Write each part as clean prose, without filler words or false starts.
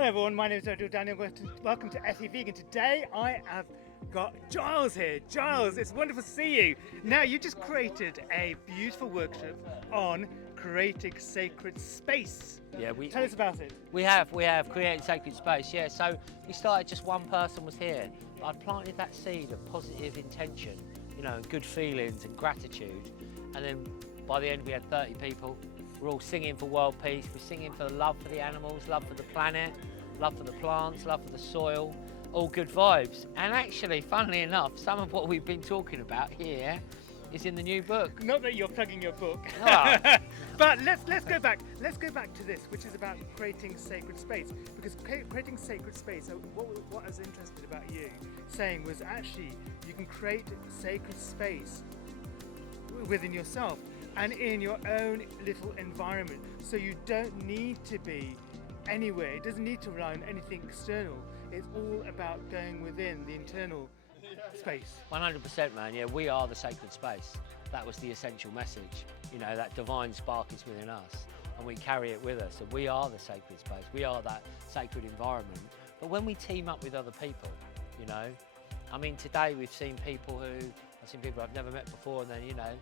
Hello everyone, my name is Daniel. Welcome to SE Vegan. Today I have got Giles here. Giles, it's wonderful to see you. Now you just created a beautiful workshop on creating sacred space. Yeah, Tell us about it. We have created sacred space. Yeah, so we started, just one person was here. I planted that seed of positive intention, you know, and good feelings and gratitude, and then by the end we had 30 people. We're all singing for world peace. We're singing for the love for the animals, love for the planet, love for the plants, love for the soil, all good vibes. And actually, funnily enough, some of what we've been talking about here is in the new book. Not that you're plugging your book, Oh. but let's go back. Let's go back to this, which is about creating sacred space. Because creating sacred space. So what I was interested about you saying was actually you can create sacred space within yourself and in your own little environment. So you don't need to be anywhere. It doesn't need to rely on anything external. It's all about going within the internal space. 100%, man. Yeah, we are the sacred space. That was the essential message. You know, that divine spark is within us, and we carry it with us. And we are the sacred space. We are that sacred environment. But when we team up with other people, you know, I mean, today we've seen people I've never met before, and then, you know,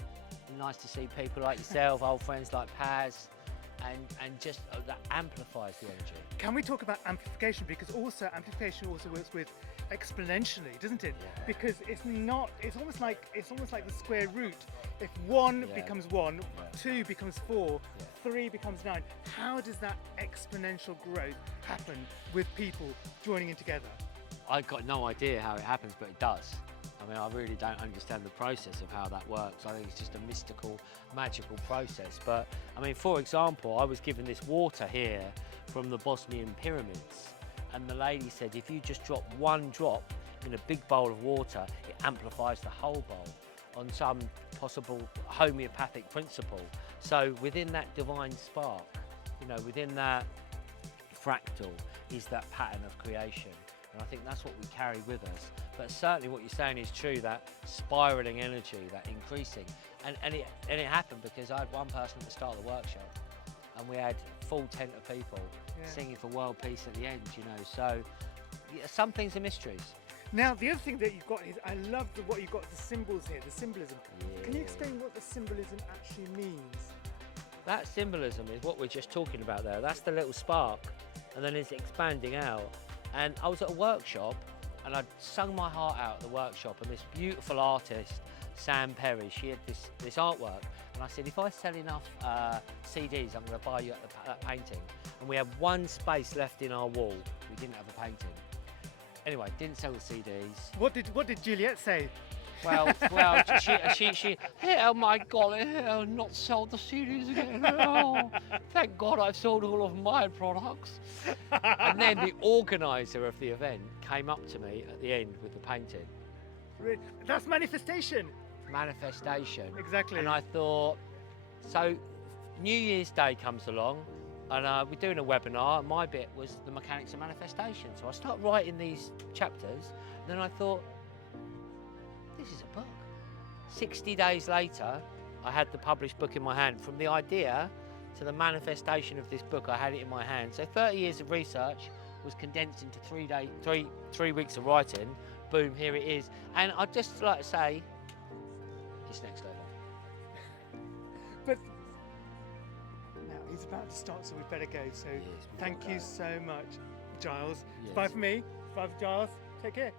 nice to see people like yourself, old friends like Paz, and just that amplifies the energy. Can we talk about amplification? Because also amplification also works with exponentially, doesn't it? Yeah. Because it's almost like the square root. If one becomes one, two becomes four, three becomes nine. How does that exponential growth happen with people joining in together? I've got no idea how it happens, but it does. I mean, I really don't understand the process of how that works. I think it's just a mystical, magical process. But, I mean, for example, I was given this water here from the Bosnian pyramids. And the lady said, if you just drop one drop in a big bowl of water, it amplifies the whole bowl on some possible homeopathic principle. So within that divine spark, you know, within that fractal is that pattern of creation. And I think that's what we carry with us. But certainly what you're saying is true, that spiraling energy, that increasing. And it happened because I had one person at the start of the workshop, and we had full tent of people singing for world peace at the end, you know. So some things are mysteries. Now, the other thing that you've got is, I love what you've got, the symbols here, the symbolism. Yeah. Can you explain what the symbolism actually means? That symbolism is what we're just talking about there. That's the little spark, and then it's expanding out. And I was at a workshop, and I'd sung my heart out at the workshop, and this beautiful artist, Sam Perry, she had this artwork, and I said, if I sell enough CDs, I'm going to buy you that painting. And we had one space left in our wall. We didn't have a painting. Anyway, didn't sell the CDs. What did Juliette say? Well, she, oh my God, I'll not sell the CDs again. Oh, thank God I've sold all of my products. And then the organiser of the event came up to me at the end with the painting. That's manifestation. Manifestation. Exactly. And I thought, so New Year's Day comes along, and we're doing a webinar, and my bit was the mechanics of manifestation. So I start writing these chapters, and then I thought, this is a book. 60 days later, I had the published book in my hand. From the idea to the manifestation of this book, I had it in my hand. So 30 years of research was condensed into 3 weeks of writing. Boom, here it is. And I'd just like to say, it's next level. But now he's about to start, so we better go. So thank you so much, Giles. Yes. Bye for me. Bye for Giles. Take care.